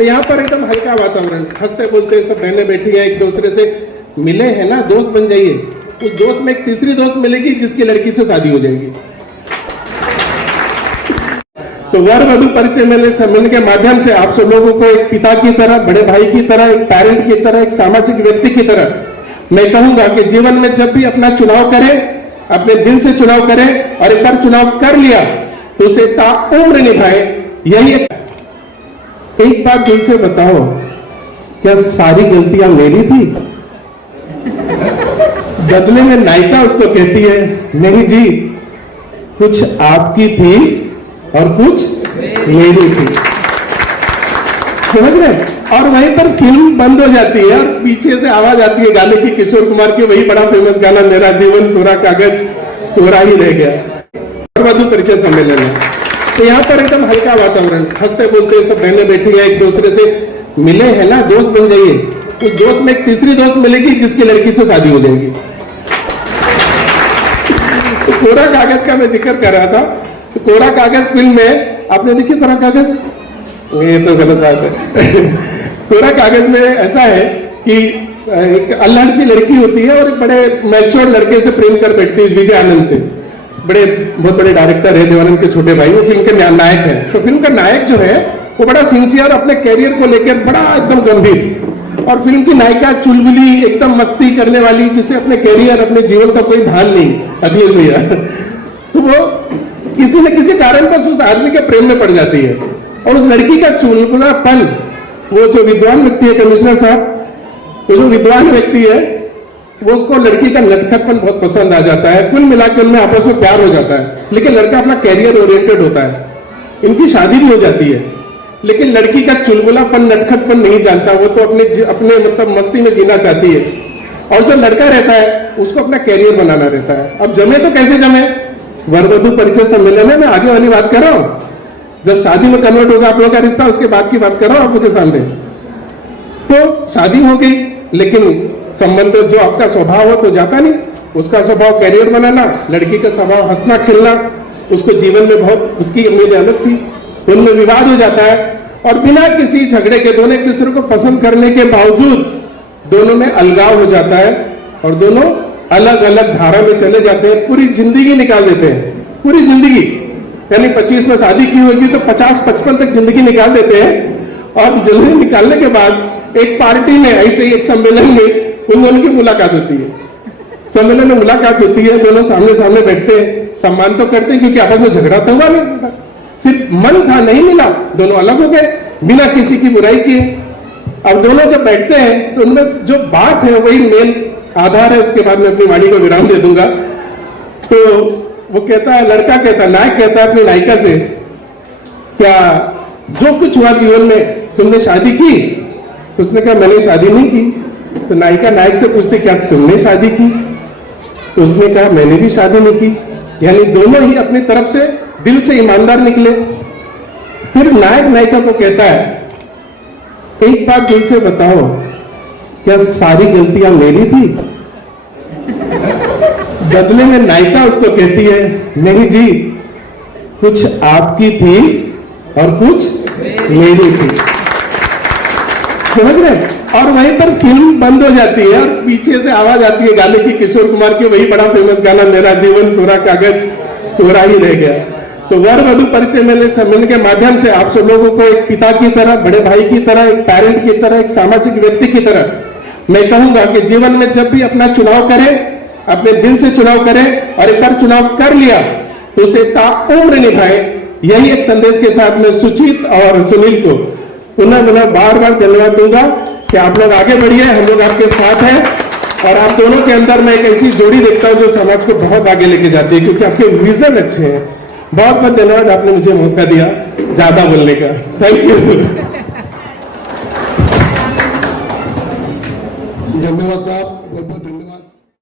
तो यहाँ पर एकदम हल्का वातावरण, हंसते बोलते सब बहनें बैठी हैं, एक दूसरे से मिले हैं ना, दोस्त बन जाइए। उस दोस्त में एक तीसरी दोस्त मिलेगी जिसकी लड़की से शादी हो जाएगी। तो वर वधु परिचय मिलने के माध्यम से आप सब लोगों को एक पिता की तरह, बड़े भाई की तरह, एक पैरेंट की तरह, एक सामाजिक व्यक्ति की तरह मैं कहूंगा कि जीवन में जब भी अपना चुनाव करें, अपने दिल से चुनाव करें, और एक बार चुनाव कर लिया तो उसे ताउम्र निभाए। यही एक बात दिल से बताओ, क्या सारी गलतियां मेरी थी? बदले में नायिका उसको कहती है, नहीं जी, कुछ आपकी थी और कुछ मेरी थी। समझ रहे? और वहीं पर फिल्म बंद हो जाती है और पीछे से आवाज आती है गाने की, किशोर कुमार की, वही बड़ा फेमस गाना, मेरा जीवन कोरा कागज कोरा ही रह गया। और वधु परिचय सम्मेलन है, तो यहाँ पर एकदम हल्का वातावरण, हंसते बोलते सब बहनें बैठी हैं, एक दूसरे से मिले हैं ना, दोस्त बन जाइए। उस दोस्त में एक तीसरी दोस्त मिलेगी जिसकी लड़की से शादी हो जाएगी। तो कोरा कागज का मैं जिक्र कर रहा था। तो कोरा कागज फिल्म में आपने देखी कोरा कागज? ये तो गलत बात है। कोरा कागज में ऐसा है कि एक अल्हड़ सी लड़की होती है और एक बड़े मैच्योर लड़के से प्रेम कर बैठती है, विजय आनंद से। बहुत बड़े डायरेक्टर है, देवानंद के छोटे भाई, वो फिल्म के नायक है। तो फिल्म का नायक जो है वो बड़ा सिंसियर, अपने कैरियर को लेकर बड़ा एकदम गंभीर, और फिल्म की नायिका चुलबुली, एकदम मस्ती करने वाली, जिसे अपने कैरियर, अपने जीवन का कोई भान नहीं, अखिलेश भैया। तो वो किसी न किसी कारण पर उस आदमी के प्रेम में पड़ जाती है, और उस लड़की का चुलबुलापन, वो जो विद्वान व्यक्ति है, कमिश्नर साहब, वो जो विद्वान व्यक्ति है, वो उसको लड़की का नटखटपन बहुत पसंद आ जाता है। कुल मिलाकर उनमें आपस में प्यार हो जाता है, लेकिन लड़का अपना कैरियर ओरिएंटेड होता है। इनकी शादी भी हो जाती है, लेकिन लड़की का चुलबुलापन, नटखटपन नहीं जानता, वो तो अपने मतलब मस्ती में जीना चाहती है। और जो लड़का रहता है उसको अपना कैरियर बनाना रहता है। अब जमे तो कैसे जमे? वर वधु परिचय सम्मेलन में मैं आगे वाली बात कर रहा हूं, जब शादी में कन्वर्ट होगा आप लोगों का रिश्ता, उसके बाद की बात कर रहा हूं आप लोगों के सामने। तो शादी हो गई, लेकिन संबंध जो आपका स्वभाव हो तो जाता नहीं। उसका स्वभाव कैरियर बनाना, लड़की का स्वभाव हंसना खेलना, उसको जीवन में बहुत, उसकी उम्मीदें अलग थी। उनमें विवाद हो जाता है, और बिना किसी झगड़े के दोनों एक दूसरे को पसंद करने के बावजूद दोनों में अलगाव हो जाता है, और दोनों अलग अलग धारा में चले जाते हैं। पूरी जिंदगी निकाल देते हैं, पूरी जिंदगी, यानी 25 में शादी की होगी तो 50-55 तक जिंदगी निकाल देते हैं। और जिंदगी निकालने के बाद एक पार्टी में, ऐसे ही एक सम्मेलन में उन दोनों की मुलाकात होती है। सम्मेलन में मुलाकात होती है, दोनों सामने सामने बैठते हैं, सम्मान तो करते हैं क्योंकि आपस में झगड़ा तो हुआ नहीं, सिर्फ मन था, नहीं मिला, दोनों अलग हो गए बिना किसी की बुराई किए। अब दोनों जब बैठते हैं तो उनमें जो बात है वही मेन आधार है। उसके बाद मैं अपनी वाणी को विराम दे दूंगा। तो वो कहता है, लड़का कहता है, नायक कहता है अपनी नायिका से, क्या जो कुछ हुआ जीवन में तुमने शादी की? उसने कहा मैंने शादी नहीं की। तो नायिका नायक से पूछती, क्या तुमने शादी की? तो उसने कहा मैंने भी शादी नहीं की। यानी दोनों ही अपनी तरफ से दिल से ईमानदार निकले। फिर नायक नायिका को कहता है, एक बात दिल से बताओ, क्या सारी गलतियां मेरी थी? बदले में नायिका उसको कहती है, नहीं जी, कुछ आपकी थी और कुछ मेरी थी। समझ रहे? और वहीं पर फिल्म बंद हो जाती है और पीछे से आवाज आती है गाने की, किशोर कुमार की, वही बड़ा फेमस गाना, मेरा जीवन कोरा कागज कोरा ही रह गया। तो वर वधु परिचय मिलने के माध्यम से आप सब लोगों को एक पिता की तरह, बड़े भाई की तरह, एक पैरेंट की तरह, एक सामाजिक व्यक्ति की तरह मैं कहूंगा कि जीवन में जब भी अपना चुनाव करें, अपने दिल से चुनाव करें, और एक बार चुनाव कर लिया तो उसे ताउम्र निभाए। यही एक संदेश के साथ मैं सुचित और सुनील को पुनः बार बार धन्यवाद दूंगा कि आप लोग आगे बढ़िए, हम लोग आपके साथ हैं। और आप दोनों के अंदर मैं एक ऐसी जोड़ी देखता हूं जो समाज को बहुत आगे लेके जाती है, क्योंकि आपके विजन अच्छे हैं। बहुत बहुत धन्यवाद, आपने मुझे मौका दिया ज्यादा बोलने का। Thank you. धन्यवाद साहब, बहुत बहुत